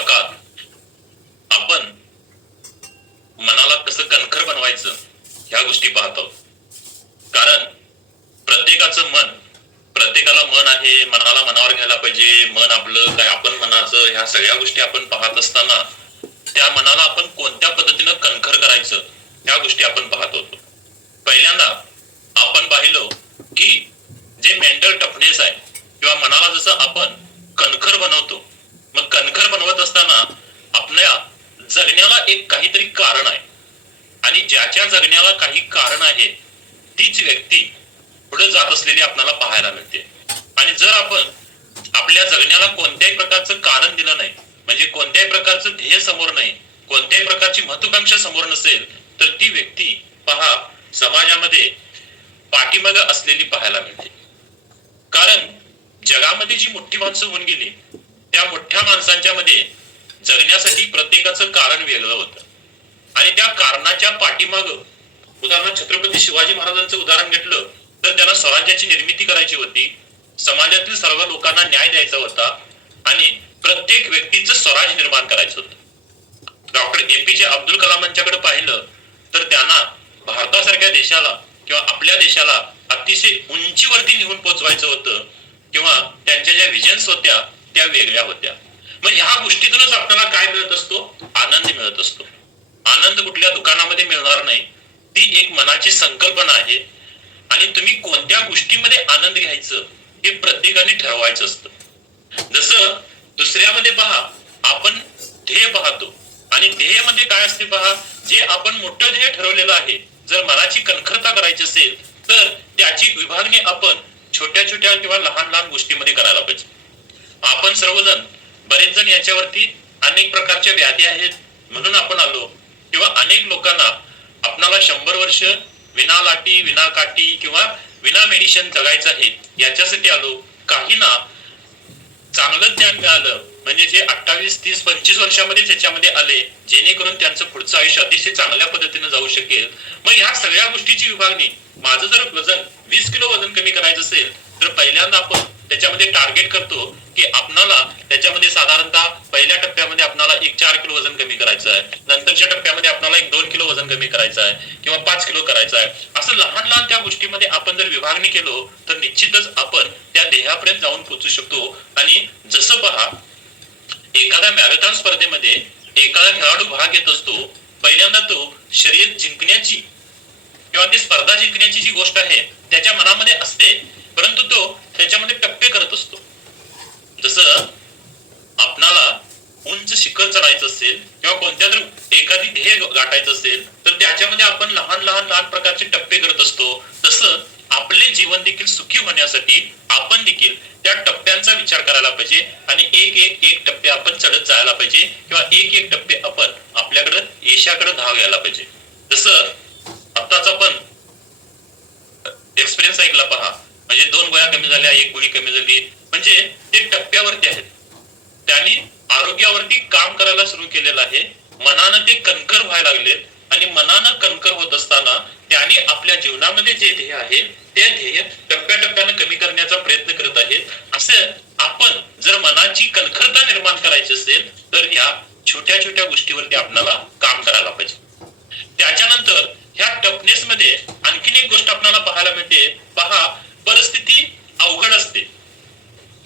सकाळ आपण मनाला कसं कणखर बनवायचं ह्या गोष्टी पाहतो कारण प्रत्येकाचं मन प्रत्येकाला मन आहे मनाला मनावर घ्यायला पाहिजे मन आपलं काय आपण मनाचं ह्या सगळ्या गोष्टी आपण पाहत असताना त्या मनाला आपण कोणत्या पद्धतीनं कणखर करायचं ह्या गोष्टी आपण पाहत होतो पहिल्यांदा आपण पाहिलो की जे मेंटल टफनेस आहे किंवा मनाला जसं आपण कणखर बनवतो मग कणखर बनवत असताना आपल्या जगण्याला एक काहीतरी कारण आहे आणि ज्याच्या काही कारण आहे तीच व्यक्ती पुढे जात असलेली आपल्याला पाहायला मिळते. आणि जर आपण आपल्या जगण्याला कोणत्याही प्रकारचं कारण दिलं नाही म्हणजे कोणत्याही प्रकारचं ध्येय समोर नाही कोणत्याही प्रकारची महत्वाकांक्षा समोर नसेल तर ती व्यक्ती पहा समाजामध्ये पाठीमाग असलेली पाहायला मिळते. कारण जगामध्ये जी मोठी माणसं होऊन गेली त्या मोठ्या माणसांच्या मध्ये जगण्यासाठी प्रत्येकाचं कारण वेगळं होतं. आणि त्या कारणाच्या पाठीमाग उदाहरणार्थ छत्रपती शिवाजी महाराजांचं उदाहरण घेतलं तर त्यांना स्वराज्याची निर्मिती करायची होती. समाजातील सर्व लोकांना न्याय द्यायचा होता आणि प्रत्येक व्यक्तीचं स्वराज निर्माण करायचं होतं. डॉक्टर एपीजे अब्दुल कलामांच्याकडे पाहिलं तर त्यांना भारतासारख्या देशाला किंवा आपल्या देशाला अतिशय उंचीवरती नेऊन पोहोचवायचं होतं किंवा त्यांच्या ज्या विजन्स होत्या त्या वेगळ्या होत्या. मग ह्या गोष्टीतूनच आपल्याला काय मिळत असतो? आनंद मिळत असतो. आनंद कुठल्या दुकानामध्ये मिळणार नाही. ती एक मनाची संकल्पना आहे. आणि तुम्ही कोणत्या गोष्टीमध्ये आनंद घ्यायचं हे प्रत्येकाने ठरवायचं असतं. जसं दुसऱ्यामध्ये पहा आपण ध्येय पाहतो. आणि ध्येयमध्ये काय असते पहा जे आपण मोठं ध्येय ठरवलेलं आहे जर मनाची कणखरता करायची असेल तर त्याची विभागणी आपण छोट्या छोट्या किंवा लहान लहान गोष्टीमध्ये करायला पाहिजे. आपण सर्वजण बरेच जण याच्यावरती अनेक प्रकारच्या व्याधी आहेत म्हणून आपण आलो किंवा अनेक लोकांना आपणाला शंभर वर्ष विना लाटी विना काठी किंवा विना मेडिशन जगायचं आहे याच्यासाठी आलो. काही ना चांगलं ज्ञान मिळालं. म्हणजे जे अठ्ठावीस तीस पंचवीस वर्षामध्ये त्याच्यामध्ये आले जेणेकरून त्यांचं पुढचं आयुष्य अतिशय चांगल्या पद्धतीने जाऊ शकेल. मग ह्या सगळ्या गोष्टीची विभागणी माझं जर वजन वीस किलो वजन कमी करायचं असेल तर पहिल्यांदा आपण त्याच्यामध्ये टार्गेट करतो की आपणाला त्याच्यामध्ये साधारणतः पहिल्या टप्प्यामध्ये आपणाला एक चार किलो वजन कमी करायचं आहे. नंतरच्या टप्प्यामध्ये आपल्याला एक दोन किलो वजन कमी करायचं आहे किंवा पाच किलो करायचं आहे. असं लहान लहान त्या गोष्टीमध्ये आपण जर विभागणी केलो तर निश्चितच आपण त्या देहापर्यंत जाऊन पोहोचू शकतो. आणि जसं पहा एखाद्या मॅरेथॉन स्पर्धेमध्ये एखादा खेळाडू भाग घेत असतो पहिल्यांदा तो शर्यत जिंकण्याची किंवा ती स्पर्धा जिंकण्याची जी गोष्ट आहे त्याच्या मनामध्ये असते. परंतु तो त्याच्यामध्ये टप्पे करत असतो. जसं आपणाला उंच शिखर चढायचं असेल किंवा कोणत्या तरी एखादी ध्येय गाठायचं असेल तर त्याच्यामध्ये आपण लहान लहान लहान प्रकारचे टप्पे करत असतो. तसं आपले जीवन देखील सुखी होण्यासाठी आपण देखील त्या टप्प्यांचा विचार करायला पाहिजे आणि एक एक एक टप्पे आपण चढत जायला पाहिजे किंवा एक एक टप्पे आपण आपल्याकडे यशाकडे धाव घ्यायला पाहिजे. जसं आत्ताच आपण एक्सपिरियन्स ऐकला पहा म्हणजे दोन गोळ्या कमी झाल्या एक गोळी कमी झाली. म्हणजे ते टप्प्यावरती आहेत. त्यांनी आरोग्यावरती काम करायला सुरू केलेलं आहे. मनानं ते कणकर व्हायला लागलेत. आणि मनानं कणकर होत असताना त्यांनी आपल्या जीवनामध्ये जे ध्येय आहे ते ध्येय टप्प्याटप्प्यानं कमी करण्याचा प्रयत्न करत आहेत. असं आपण जर मनाची कणखरता निर्माण करायची असेल तर या छोट्या छोट्या गोष्टीवरती आपल्याला काम करायला पाहिजे. त्याच्यानंतर ह्या टफनेस मध्ये आणखीन एक गोष्ट आपल्याला पाहायला मिळते. पहा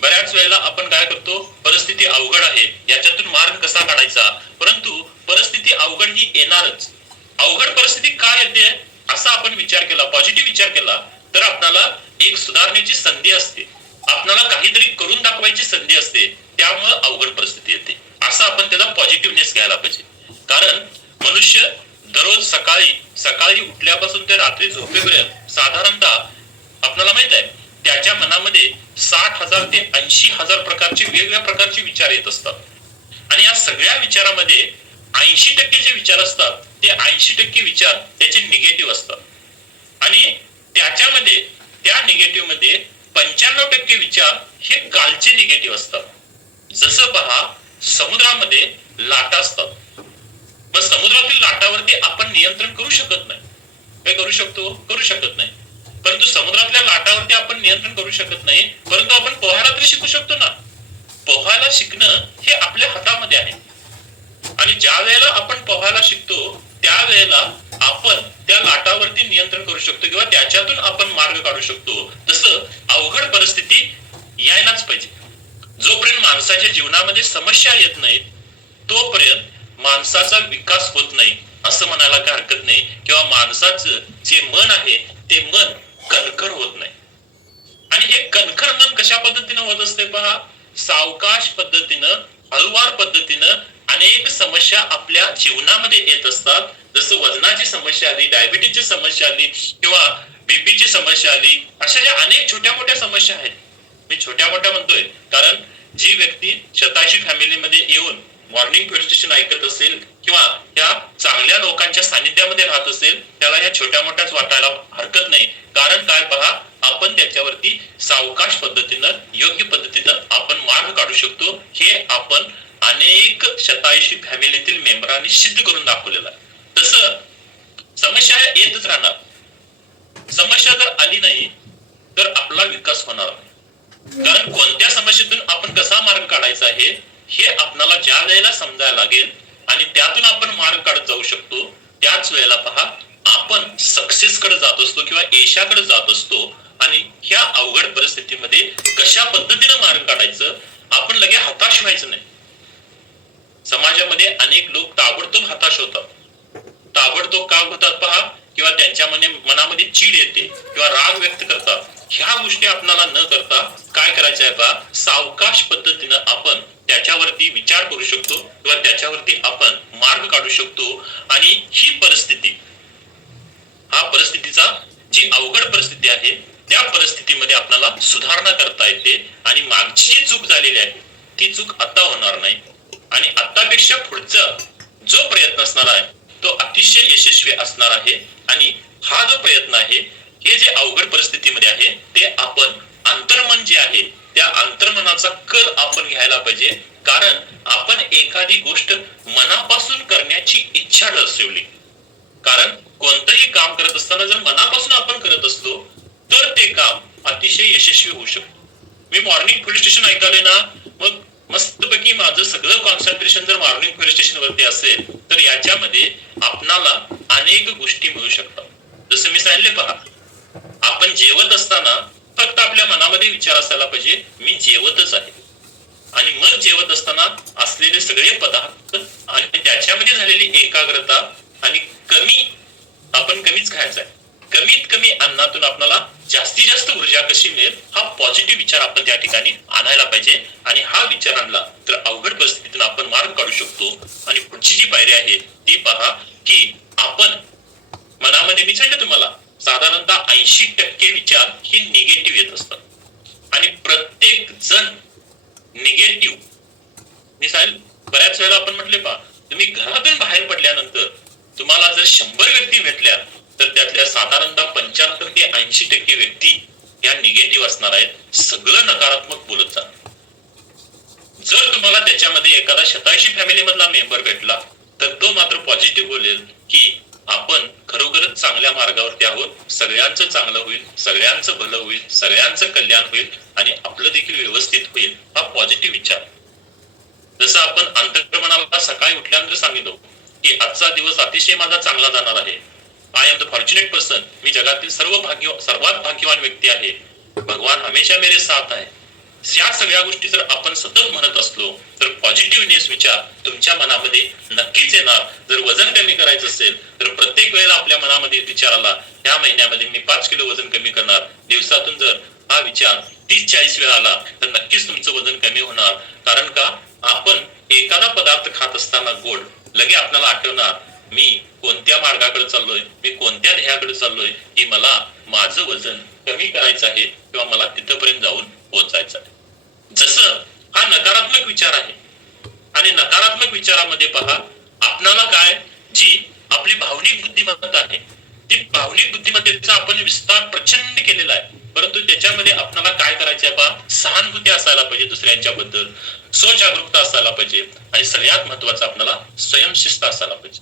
बऱ्याच वेळेला आपण काय करतो परिस्थिती अवघड आहे याच्यातून मार्ग कसा काढायचा? परंतु परिस्थिती अवघड ही येणारच. अवघड परिस्थिती का येते? असा आपण विचार केला पॉझिटिव्ह विचार केला तर आपल्याला एक सुधारण्याची संधी असते. आपल्याला काहीतरी करून दाखवायची संधी असते त्यामुळे अवघड परिस्थिती येते. असं आपण त्याला पॉझिटिव्हनेस घ्यायला पाहिजे. कारण मनुष्य दररोज सकाळी सकाळी उठल्यापासून ते रात्री झोपेपर्यंत साधारणतः आपल्याला माहीत आहे त्याच्या मनामध्ये साठ हजार ते ऐंशी हजार प्रकारचे वेगवेगळ्या प्रकारचे विचार येत असतात. आणि या सगळ्या विचारामध्ये ऐंशी टक्के जे विचार असतात ते ऐंशी टक्के विचार त्याचे निगेटिव्ह असतात. आणि त्याच्यामध्ये त्या निगेटिव्हमध्ये पंच्याण्णव टक्के विचार हे कालचे निगेटिव्ह असतात. जसं पहा समुद्रामध्ये लाटा असतात. मग समुद्रातील लाटावरती आपण नियंत्रण करू शकत नाही. काय करू शकतो? करू शकत नाही. परंतु समुद्रातल्या लाटावरती आपण नियंत्रण करू शकत नाही परंतु आपण पोहायला तरी शिकू शकतो ना. पोहायला शिकणं हे आपल्या हातामध्ये आहे. आणि ज्या वेळेला आपण पोहायला शिकतो त्यावेळेला आपण त्या लाटावरती नियंत्रण करू शकतो किंवा त्याच्यातून आपण मार्ग काढू शकतो. तसं अवघड परिस्थिती यायलाच पाहिजे. जोपर्यंत माणसाच्या जीवनामध्ये समस्या येत नाहीत तोपर्यंत माणसाचा विकास होत नाही असं म्हणायला काय हरकत नाही. किंवा माणसाचं जे मन आहे ते मन कणखर होत नाही. आणि हे कणखर मन कशा पद्धतीनं होत असते पहा? सावकाश पद्धतीनं हळुवार पद्धतीनं अनेक समस्या आपल्या जीवनामध्ये येत असतात. जसं वजनाची समस्या आली डायबिटीजची समस्या आली किंवा बीपीची समस्या आली अशा ज्या अनेक छोट्या मोठ्या समस्या आहेत. मी छोट्या मोठ्या म्हणतोय कारण जी व्यक्ती शताशी फॅमिलीमध्ये येऊन मॉर्निंग स्टेशन ऐकत असेल किंवा त्या चांगल्या लोकांच्या सानिध्यामध्ये राहत असेल त्याला या छोट्या मोठ्याच वाटायला हरकत नाही. कारण काय पहा आपण त्याच्यावरती सावकाश पद्धतीनं योग्य पद्धतीनं आपण मार्ग काढू शकतो. हे आपण अनेक शताऐंशी फॅमिलीतील मेंबरांनी सिद्ध करून दाखवलेलं आहे. तसं समस्या येतच राहणार. समस्या जर आली नाही तर आपला विकास होणार नाही. कारण कोणत्या समस्येतून आपण कसा मार्ग काढायचा आहे हे आपल्याला ज्या वेळेला समजायला लागेल आणि त्यातून आपण मार्ग काढत जाऊ शकतो त्याच वेळेला पहा आपण सक्सेस कडे जात असतो किंवा यशाकडे जात असतो आणि ह्या अवघड परिस्थितीमध्ये कशा पद्धतीने मार्ग काढायचं आपण लगे हताश व्हायचं नाही. समाजामध्ये अनेक लोक ताबडतोब हताश होतात. ताबडतोब का होतात पहा किंवा त्यांच्या मने मनामध्ये चीड येते किंवा राग व्यक्त करतात. ह्या गोष्टी आपल्याला न करता काय करायचं आहे पहा सावकाश पद्धतीनं आपण त्याच्यावरती विचार करू शकतो किंवा त्याच्यावरती आपण मार्ग काढू शकतो. आणि ही परिस्थिती हा परिस्थितीचा जी अवघड परिस्थिती आहे त्या परिस्थितीमध्ये आपल्याला सुधारणा करता येते. आणि मागची जी चूक झालेली आहे ती चूक आता होणार नाही. आणि आतापेक्षा पुढचा जो प्रयत्न असणार आहे तो अतिशय यशस्वी असणार आहे. आणि हा जो प्रयत्न आहे हे जे अवघड परिस्थितीमध्ये आहे ते आपण अंतर्मन जे आहे त्या अंतर्मनाचा कल आपण घ्यायला पाहिजे. कारण आपण एखादी गोष्ट मनापासून करण्याची इच्छा दर्शवली. कारण कोणतंही काम करत असताना जर मनापासून आपण करत असलो तर ते काम अतिशय यशस्वी होऊ शकतो. मी मॉर्निंग पोलीस स्टेशन ऐकले ना मग मस्तपैकी माझं सगळं कॉन्सन्ट्रेशन जर मॉर्निंग पोलीस स्टेशन वरती असेल तर याच्यामध्ये आपणाला अनेक गोष्टी मिळू शकतात. जसं मी सांगितले पहा आपण जेवत असताना फक्त आपल्या मनामध्ये विचार असायला पाहिजे मी जेवतच आहे. आणि मग जेवत असताना असलेले सगळे पदार्थ आणि त्याच्यामध्ये झालेली एकाग्रता आणि कमी आपण कमीच खायचा आहे. कमीत कमी अन्नातून आपल्याला जास्तीत जास्त ऊर्जा कशी मिळेल हा पॉझिटिव्ह विचार आपण त्या ठिकाणी आणायला पाहिजे. आणि हा विचार आणला तर अवघड परिस्थितीतून आपण मार्ग काढू शकतो. आणि पुढची जी पायरी आहे ती पहा की आपण मनामध्ये मी सांगितलं तुम्हाला साधारणतः ऐंशी टक्के विचार हे निगेटिव्ह येत असतात. आणि प्रत्येक जण निगेटिव्ह मी साहेब बऱ्याच वेळेला आपण म्हटले पा तुम्ही घरातून बाहेर पडल्यानंतर तुम्हाला जर शंभर व्यक्ती भेटल्या तर त्यातल्या साधारणतः पंच्याहत्तर ते ऐंशी टक्के व्यक्ती या निगेटिव्ह असणार आहेत. सगळं नकारात्मक बोलत जाणार जर तुम्हाला त्याच्यामध्ये एखादा शताऐंशी फॅमिली मधला मेंबर भेटला तर तो मात्र पॉझिटिव्ह बोलेल की आपण खरोखरच चांगल्या मार्गावरती आहोत. सगळ्यांचं चांगलं होईल सगळ्यांचं भलं होईल सगळ्यांचं कल्याण होईल आणि आपलं देखील व्यवस्थित होईल हा पॉझिटिव्ह विचार. जसं आपण अंतर्मनाला सकाळी उठल्यानंतर सांगितलं की आजचा दिवस अतिशय माझा चांगला जाणार आहे. I am the fortunate person मी जगातील सर्व भाग्य सर्वात भाग्यवान व्यक्ती आहे. भगवान हमेशा मेरे साथ आहे. या सगळ्या गोष्टी जर आपण सतत म्हणत असलो तर पॉझिटिव्हनेस विचार तुमच्या मनामध्ये नक्कीच येणार. जर वजन कमी करायचं असेल तर प्रत्येक वेळेला आपल्या मनामध्ये विचार आला या महिन्यामध्ये मी पाच किलो वजन कमी करणार. दिवसातून जर हा विचार तीस चाळीस वेळा आला तर नक्कीच तुमचं वजन कमी होणार. कारण का? आपण एखादा पदार्थ खात असताना गोड लगे आपल्याला आठवणार मी कोणत्या मार्गाकडे चाललोय? मी कोणत्या ध्येयाकडे चाललोय? की मला माझं वजन कमी करायचं आहे किंवा मला तिथपर्यंत जाऊन होत जायचं जसं हा नकारात्मक विचार आहे. आणि नकारात्मक विचारामध्ये पहा आपणाला काय? जी आपली भावनिक बुद्धिमत्ता आहे. ती भावनिक बुद्धिमत्तेचा आपण विस्तार प्रचंड केलेला आहे. परंतु त्याच्यामध्ये आपणाला काय करायचं आहे पहा सहानुभूती असायला पाहिजे दुसऱ्यांच्या बद्दल स्वजागरूकता असायला पाहिजे. आणि सगळ्यात महत्वाचं आपल्याला स्वयंशिस्त असायला पाहिजे.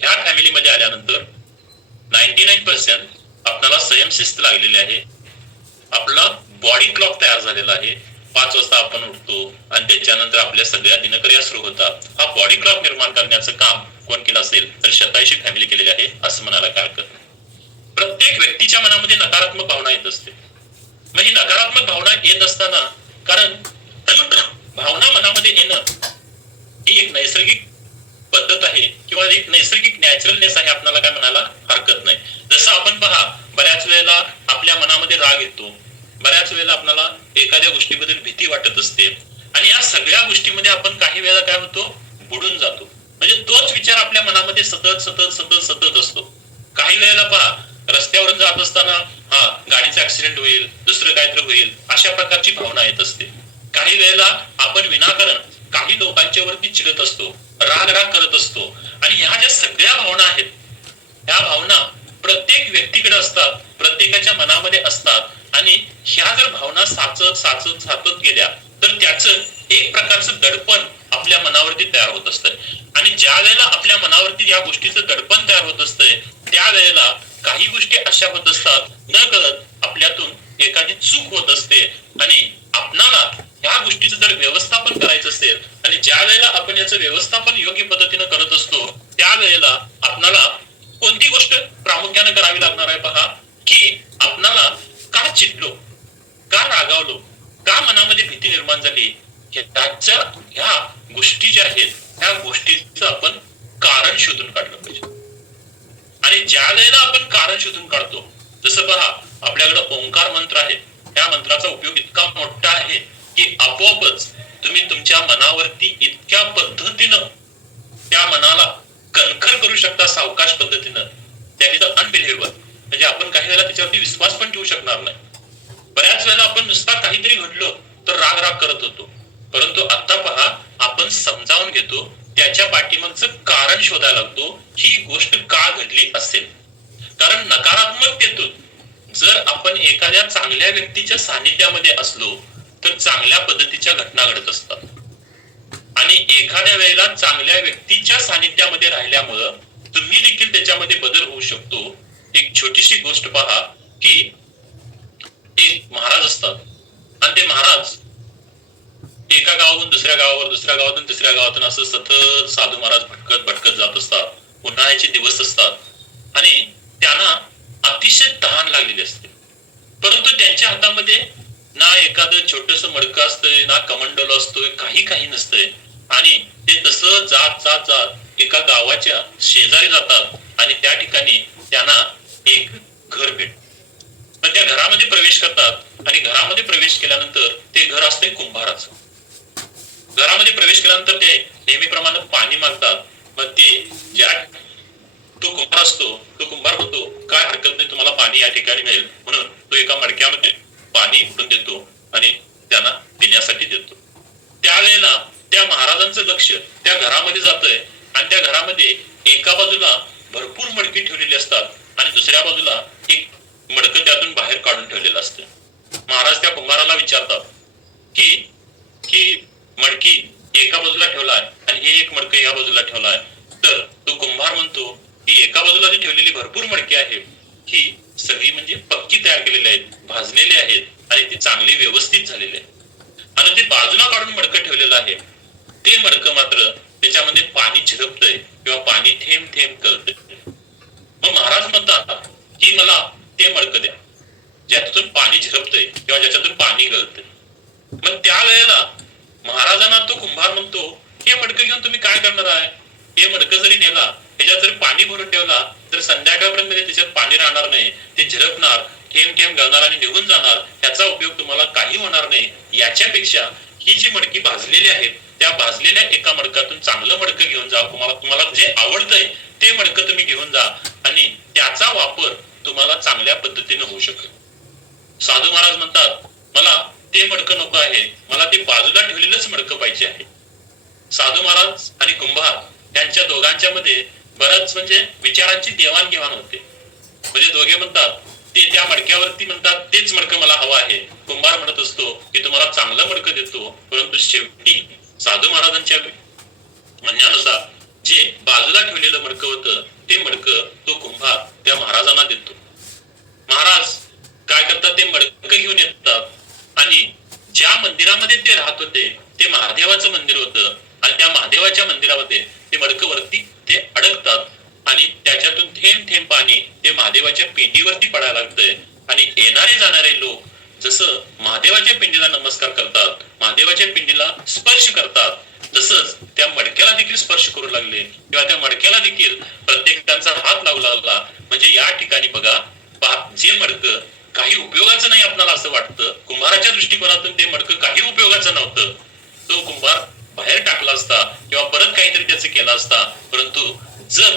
ह्या फॅमिलीमध्ये आल्यानंतर नाईन्टी नाईन पर्सेंट आपल्याला स्वयंशिस्त लागलेली आहे. आपलं बॉडी क्लॉक तयार झालेला आहे. पाच वाजता आपण उठतो आणि त्याच्यानंतर आपल्या सगळ्या दिनकर्या सुरू होतात. हा बॉडी क्लॉक निर्माण करण्याचं काम कोण केलं असेल तर शताऐंशी फॅमिली केलेली आहे असं म्हणायला काय हरकत नाही प्रत्येक व्यक्तीच्या मनामध्ये नकारात्मक भावना येत असते. मग ही नकारात्मक भावना येत असताना कारण भावना मनामध्ये येणं ही एक नैसर्गिक पद्धत आहे किंवा एक नैसर्गिक नॅचरलनेस आहे आपल्याला काय म्हणायला हरकत नाही. जसं आपण पहा बऱ्याच वेळेला आपल्या मनामध्ये राग येतो. बऱ्याच वेळेला आपल्याला एखाद्या गोष्टीबद्दल भीती वाटत असते. आणि या सगळ्या गोष्टीमध्ये आपण काही वेळेला काय होतो? बुडून जातो. म्हणजे तोच विचार आपल्या मनामध्ये सतत सतत सतत सतत असतो. काही वेळेला पहा रस्त्यावरून जात असताना हा गाडीचा ऍक्सिडेंट होईल दुसरं काहीतरी होईल अशा प्रकारची भावना येत असते. काही वेळेला आपण विनाकारण काही लोकांच्या वरती चिडत असतो राग राग करत असतो. आणि ह्या ज्या सगळ्या भावना आहेत ह्या भावना प्रत्येक व्यक्तीकडे असतात प्रत्येकाच्या मनामध्ये असतात. ह्या जर भावना साचत साचत साचत गेल्या तर त्याचं एक प्रकारचं दडपण आपल्या मनावरती तयार होत असतं. आणि ज्या वेळेला आपल्या मनावरती या गोष्टीचं दडपण तयार होत असतंय त्या वेळेला काही गोष्टी अशा होत असतात न कळत आपल्यातून एखादी चूक होत असते. आणि आपणाला ह्या गोष्टीचं जर व्यवस्थापन करायचं असेल आणि ज्या वेळेला आपण याचं व्यवस्थापन योग्य पद्धतीनं करत असतो त्या वेळेला आपणाला कोणती गोष्ट प्रामुख्याने करावी लागणार आहे पहा की आपणाला का चिडलो? का रागावलो? का मनामध्ये भीती निर्माण झाली? ह्याच्या ह्या गोष्टी ज्या आहेत ह्या गोष्टीच आपण कारण शोधून काढलं पाहिजे. आणि ज्या वेळेला आपण कारण शोधून काढतो जसं पहा आपल्याकडे ओंकार मंत्र आहे त्या मंत्राचा उपयोग इतका मोठा आहे की आपोआपच तुम्ही तुमच्या मनावरती इतक्या पद्धतीनं त्या मनाला कणखर करू शकता सावकाश पद्धतीनं. त्या इथं अनबिलिव्हेबल म्हणजे आपण काही वेळेला त्याच्यावरती विश्वास पण ठेवू शकणार नाही. बऱ्याच वेळेला आपण नुसता काहीतरी घडलो तर राग राग करत होतो. परंतु आता पहा आपण समजावून घेतो त्याच्या पाठीमागचं कारण शोधायला लागतो ही गोष्ट का घडली असेल? कारण नकारात्मकतेतून जर आपण एखाद्या चांगल्या व्यक्तीच्या सानिध्यामध्ये असलो तर चांगल्या पद्धतीच्या घटना घडत असतात. आणि एखाद्या वेळेला चांगल्या व्यक्तीच्या सानिध्यामध्ये राहिल्यामुळं तुम्ही देखील त्याच्यामध्ये बदल होऊ शकतो. एक छोटीशी गोष्ट पहा की ते महाराज असतात. आणि ते महाराज एका गावातून दुसऱ्या गावावर दुसऱ्या गावातून तिसऱ्या गावातून असं सतत साधू महाराज भटकत भटकत जात असतात. उन्हाळ्याचे दिवस असतात. आणि त्यांना अतिशय तहान लागलेली असते. परंतु त्यांच्या हातामध्ये ना एखादं छोटस मडकं असतंय ना कमंडल असतोय काही काही नसतंय. आणि ते तसं जात जात जात एका गावाच्या शेजारी जातात. आणि त्या ठिकाणी त्यांना एक घर भेट पण त्या घरामध्ये प्रवेश करतात आणि घरामध्ये प्रवेश केल्यानंतर ते घर असते कुंभाराचं. घरामध्ये प्रवेश केल्यानंतर ते नेहमीप्रमाणे पाणी मागतात. मग ते ज्या तो कुंभार असतो तो कुंभार म्हणतो काय हरकत नाही तुम्हाला पाणी या ठिकाणी मिळेल. म्हणून तो एका मडक्यामध्ये पाणी उडून देतो आणि त्यांना पिण्यासाठी देतो. त्यावेळेला त्या महाराजांचं लक्ष त्या घरामध्ये जातंय आणि त्या घरामध्ये एका बाजूला भरपूर मडकी ठेवलेली असतात आणि दुसऱ्या बाजूला एक मडकं त्यातून बाहेर काढून ठेवलेलं असतं. महाराज त्या कुंभाराला विचारतात की ही मडकी एका बाजूला ठेवलाय आणि हे एक मडकं या बाजूला ठेवलाय तर तो कुंभार म्हणतो की एका बाजूला जी ठेवलेली भरपूर मडकी आहे ही सगळी म्हणजे पक्की तयार केलेली आहेत भाजलेली आहेत आणि ती चांगली व्यवस्थित झालेली आहे आणि ते बाजूला काढून मडकं ठेवलेलं आहे ते मडकं मात्र त्याच्यामध्ये पाणी झिरपतंय किंवा पाणी थेंब थेंब करतंय. मग महाराज म्हणतात की मला ते मडकं द्या. ज्याच्यातून पाणी झिरपतंय किंवा ज्याच्यातून पाणी गळतंय. मग त्या वेळेला महाराजांना तो कुंभार म्हणतो हे मडकं घेऊन तुम्ही काय करणार आहे? हे मडकं जरी नेला त्याच्यात जर पाणी भरून ठेवला तर संध्याकाळपर्यंत म्हणजे त्याच्यात पाणी राहणार नाही ते झिरपणार थेंब थेंब गळणार आणि निघून जाणार. त्याचा उपयोग तुम्हाला काही होणार नाही. याच्यापेक्षा ही जी मडकी भाजलेली आहेत त्या भाजलेल्या एका मडकातून चांगलं मडकं घेऊन जा. तुम्हाला तुम्हाला जे आवडतंय ते मडकं तुम्ही घेऊन जा. आणि त्याचा वापर तुम्हाला चांगल्या पद्धतीने होऊ शकेल. साधू महाराज म्हणतात मला ते मडकं नको आहे मला ते बाजूला ठेवलेलंच मडकं पाहिजे आहे. साधू महाराज आणि कुंभार यांच्या दोघांच्या मध्ये बरंच म्हणजे विचारांची देवाणघेवाण होते. म्हणजे दोघे म्हणतात ते त्या मडक्यावरती म्हणतात तेच मडकं मला हवं आहे. कुंभार म्हणत असतो की तुम्हाला चांगलं मडकं देतो परंतु शेवटी साधू महाराजांच्या म्हणण्यानुसार जे बाजूला ठेवलेलं मडकं होतं ते मडकं तो कुंभार त्या महाराजांना देतो. महाराज काय करतात? ते मडक घेऊन येतात. आणि ज्या मंदिरामध्ये ते राहत होते ते महादेवाचं मंदिर होतं. आणि त्या महादेवाच्या मंदिरामध्ये ते मडक वरती ते अडकतात. आणि त्याच्यातून थेंब थेंब पाणी ते महादेवाच्या पिंडीवरती पडायला लागतंय. आणि येणारे जाणारे लोक जसं महादेवाच्या पिंडीला नमस्कार करतात महादेवाच्या पिंडीला स्पर्श करतात तसंच त्या मडक्याला देखील स्पर्श करू लागले. किंवा त्या मडक्याला देखील प्रत्येकांचा हात लागू लागला. म्हणजे या ठिकाणी बघा जे मडक काही उपयोगाचं नाही आपल्याला असं वाटतं. कुंभाराच्या दृष्टिकोनातून ते मडक काही उपयोगाचं नव्हतं. तो कुंभार बाहेर टाकला असता किंवा परत काहीतरी त्याचं केला असता. परंतु जर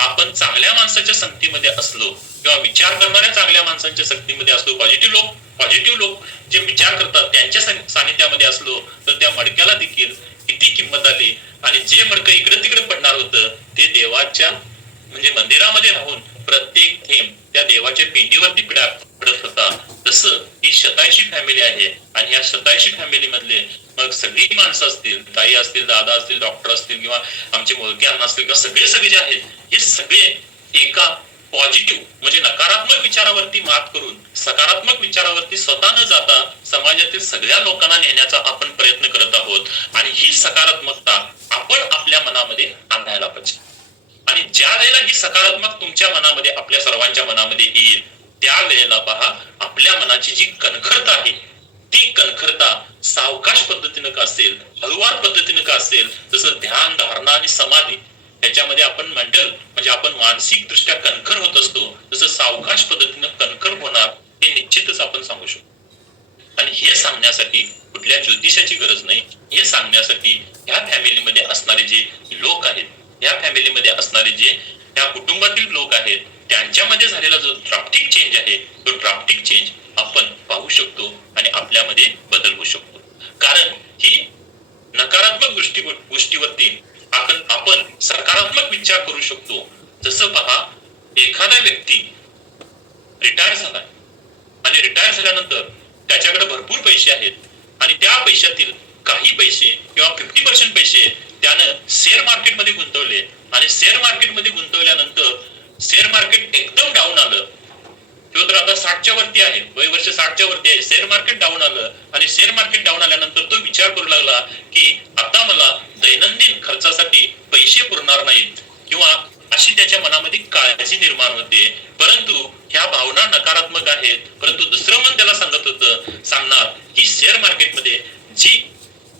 आपण चांगल्या माणसाच्या संगतीमध्ये असलो किंवा विचार करणाऱ्या चांगल्या माणसांच्या संगतीमध्ये असलो पॉझिटिव्ह लोक पॉझिटिव्ह लोक जे विचार करतात त्यांच्या सानिध्यामध्ये असलो तर त्या मडक्याला देखील किती किंमत आली? आणि जे मडकं इकडे तिकडे पडणार होतं ते देवाच्या म्हणजे मंदिरामध्ये राहून प्रत्येक थेंब त्या देवाच्या पिंडीवरती पिढा पडत होता. जसं ही शतायशी फॅमिली आहे. आणि या शतायशी फॅमिली मधले मग सगळी माणसं असतील ताई असतील दादा असतील डॉक्टर असतील किंवा आमचे मोलके अन्न असतील किंवा सगळे सगळे जे आहेत हे सगळे एका पॉझिटिव्ह म्हणजे नकारात्मक विचारावरती मात करून सकारात्मक विचारावरती स्वतः न जाता समाजातील सगळ्या लोकांना नेण्याचा आपण प्रयत्न करत आहोत. आणि ही सकारात्मकता आपण आपल्या मनामध्ये आणायला पाहिजे. आणि ज्या वेळेला ही सकारात्मक तुमच्या मनामध्ये आपल्या सर्वांच्या मनामध्ये येईल त्या वेळेला पहा आपल्या मनाची जी कणखरता आहे ती कणखरता सावकाश पद्धतीनं का असेल हळुवार पद्धतीनं का असेल जसं ध्यान धारणा आणि समाधी त्याच्यामध्ये आपण मेंटल म्हणजे आपण मानसिक दृष्ट्या कणखर होत असतो तसं सावकाश पद्धतीनं कणखर होणार हे निश्चितच आपण सांगू शकतो. आणि हे सांगण्यासाठी कुठल्या ज्योतिषाची गरज नाही. हे सांगण्यासाठी ह्या फॅमिलीमध्ये असणारे जे लोक आहेत या फॅमिलीमध्ये असणारे जे ह्या कुटुंबातील लोक आहेत त्यांच्यामध्ये झालेला जो ड्राफ्टिक चेंज आहे तो ड्राफ्टिक चेंज आपण पाहू शकतो आणि आपल्यामध्ये बदल होऊ शकतो. कारण ही नकारात्मक गोष्टी गोष्टीवरती सकारात्मक विचार करू शकतो. जसं पहा एखादा व्यक्ती रिटायर झाला आणि रिटायर झाल्यानंतर त्याच्याकडे भरपूर पैसे आहेत आणि त्या पैशातील काही पैसे किंवा फिफ्टी पर्सेंट पैसे त्यानं शेअर मार्केटमध्ये गुंतवले आणि शेअर मार्केटमध्ये गुंतवल्यानंतर शेअर मार्केट एकदम डाऊन आलं. तो तर आता साठच्या वरती आहे. वय वर्ष साठच्या वरती आहे. शेअर मार्केट डाऊन आलं आणि शेअर मार्केट डाऊन आल्यानंतर तो विचार करू लागला की आता मला दैनंदिन खर्चासाठी पैसे पुरणार नाहीत किंवा अशी त्याच्या मनामध्ये काळजी निर्माण होते. परंतु ह्या भावना नकारात्मक आहेत. परंतु दुसरं मन त्याला सांगत होतं सांगणार की शेअर मार्केटमध्ये जी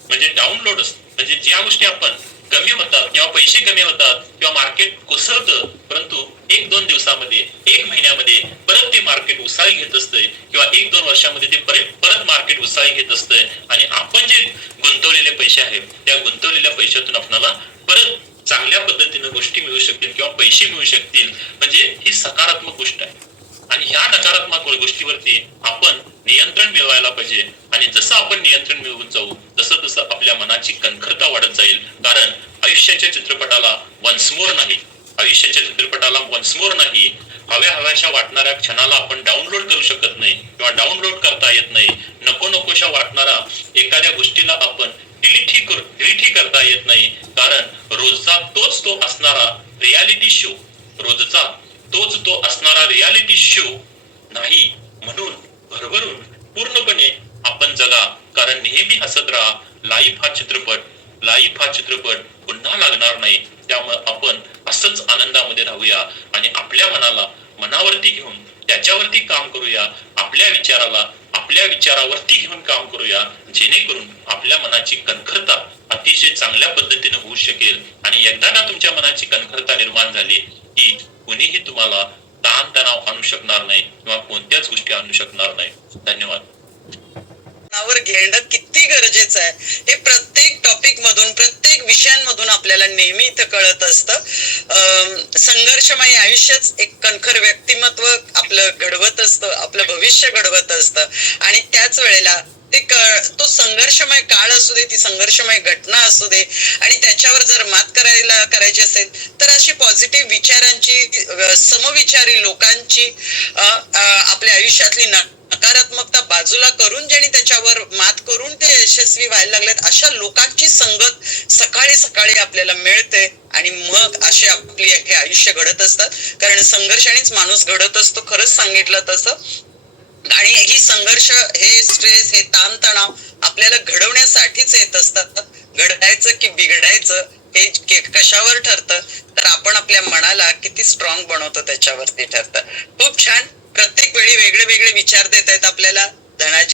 म्हणजे डाऊनलोड म्हणजे ज्या गोष्टी आपण कमी होतात किंवा पैसे कमी होतात किंवा मार्केट कोसळतं परंतु एक दोन दिवसामध्ये एक महिन्यामध्ये परत ते मार्केट उसाळी घेत असतंय किंवा एक दोन वर्षामध्ये ते परत परत मार्केट उसाळी घेत असतंय आणि आपण जे गुंतवलेले पैसे आहेत त्या गुंतवलेल्या पैशातून आपल्याला परत चांगल्या पद्धतीनं गोष्टी मिळू शकतील किंवा पैसे मिळू शकतील. म्हणजे ही सकारात्मक गोष्ट आहे. आणि ह्या नकारात्मक गोष्टीवरती आपण नियंत्रण मिळवायला पाहिजे. आणि जसं आपण नियंत्रण मिळवून जाऊ तसं तसं आपल्या मनाची कणखरता वाढत जाईल. कारण आयुष्याच्या चित्रपटाला वन्समोर नाही. आयुष्याच्या चित्रपटाला वन्समोर नाही हव्या हव्याशा वाटणाऱ्या क्षणाला आपण डाउनलोड करू शकत नाही किंवा डाउनलोड करता येत नाही. नको नकोशा वाटणारा एखाद्या गोष्टीला आपण डिलीटही करू डिलीटही करता येत नाही. कारण रोजचा तोच तो असणारा रियालिटी शो रोजचा तोच तो असणारा रियालिटी शो नाही म्हणून भरभरून पूर्णपणे आपण जगा. कारण नेहमी हसत राहा लाईफ हा चित्रपट लाईफ हा चित्रपट पुन्हा लागणार नाही. त्यामुळे आपण असंच आनंदामध्ये राहूया आणि आपल्या मनाला मनावरती घेऊन त्याच्यावरती काम करूया आपल्या विचाराला आपल्या विचारावरती घेऊन काम करूया जेणेकरून आपल्या मनाची कणखरता अतिशय चांगल्या पद्धतीने होऊ शकेल आणि एकदा का तुमच्या मनाची कणखरता निर्माण झाली की कुणीही तुम्हाला ताण तणाव आणू शकणार नाही किंवा कोणत्याच गोष्टी आणू शकणार नाही. धन्यवाद. स्वतःवर घेणं किती गरजेचं आहे? हे प्रत्येक टॉपिक मधून प्रत्येक विषयांमधून आपल्याला नेहमी इथं कळत असतं. संघर्षमय आयुष्यच एक कणखर व्यक्तिमत्व आपलं घडवत असतं आपलं भविष्य घडवत असतं. आणि त्याच वेळेला ते कळ तो संघर्षमय काळ असू दे ती संघर्षमय घटना असू दे आणि त्याच्यावर जर मात करायला करायची असेल तर अशी पॉझिटिव्ह विचारांची समविचारी लोकांची आपल्या आयुष्यातली ना नकारात्मकता बाजूला करून ज्यांनी त्याच्यावर मात करून ते यशस्वी व्हायला लागलेत अशा लोकांची संगत सकाळी सकाळी आपल्याला मिळते आणि मग असे आपली हे आयुष्य घडत असतात. कारण संघर्षानेच माणूस घडत असतो खरंच सांगितलं तसं. आणि ही संघर्ष हे स्ट्रेस हे ताणतणाव आपल्याला घडवण्यासाठीच येत असतात. घडायचं की बिघडायचं हे कशावर ठरतं? तर आपण आपल्या मनाला किती स्ट्रॉंग बनवतो त्याच्यावरती ठरतं. खूप छान. प्रत्येक वेळी वेगळे वेगळे विचार देत आहेत आपल्याला. धनाजी